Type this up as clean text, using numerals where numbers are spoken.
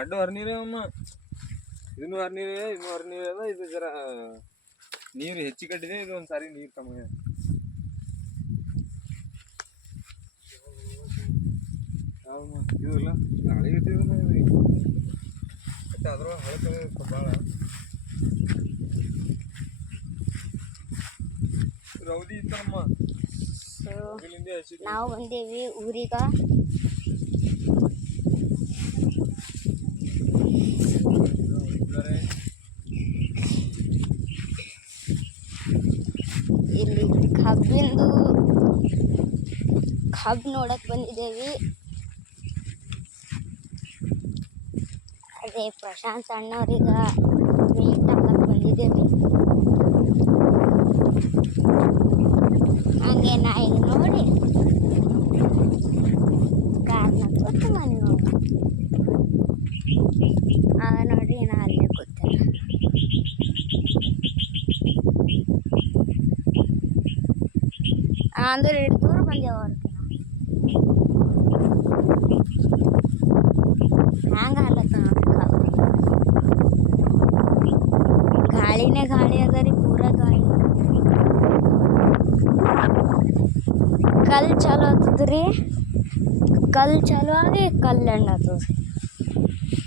ಎರಡು ಹರಿನೀರೇ ಅಮ್ಮ, ಇದನ್ನು ಹರಿನೀರೇ, ಇದನ್ನು ಹರಿನೀರೇ ಅದ. ಇದು ಜರ ನೀರು ಹೆಚ್ಚಿ ಕಟ್ಟಿದೆ, ಇದು ಒಂದ್ಸಾರಿ ನೀರು ಕಮ್ಮಿ ಇದೆ. ಇದು ಇಲ್ಲ ಹಳೆ ಇಟ್ಟಿದ್ರು ಮತ್ತೆ ಅದ್ರೊಳಗೆ ಹಳೆ ಭಾಳ ರೌದಿ ಇತ್ತಮ್ಮ. ನಾವು ಬಂದೇವಿ ಊರಿಗ. ಇಲ್ಲಿ ಕಬ್ಬು ನೋಡಕ್ ಬಂದಿದ್ದೇವಿ. ಅದೇ ಪ್ರಶಾಂತ್ ಅಣ್ಣವ್ರೀಗ ಮೀಟ್ ಹಾಕಕ್ ಬಂದಿದ್ದೇವಿ. ಹಂಗೆ ನಾ ಈಗ ನೋಡಿ ಕಾರ್ನ ಕೂತು ಮನೆ ನೋಡಿ ನೋಡ್ರಿ ನಾ ಅಲ್ಲೇ ಕೂತೇನೆ. ಅಂದ್ರೆ ಇಷ್ಟು ದೂರ ಬಂದೇವ ಅವ್ರಿಗೆ ಹ್ಯಾಂಗ ಹಾಲತ್ತ ನೋಡ್ರಿ. ಗಾಳಿನೇ ಗಾಳಿ ಅದ ರೀ, ಪೂರ ಗಾಳಿ. ಕಲ್ಲು ಚಾಲು ಆಗ್ತದ್ರಿ, ಕಲ್ಲು ಚಾಲು ಆಗಿ ಕಲ್ಲು ಎಣ್ಣೆ ಆಗ್ತದ್ರಿ.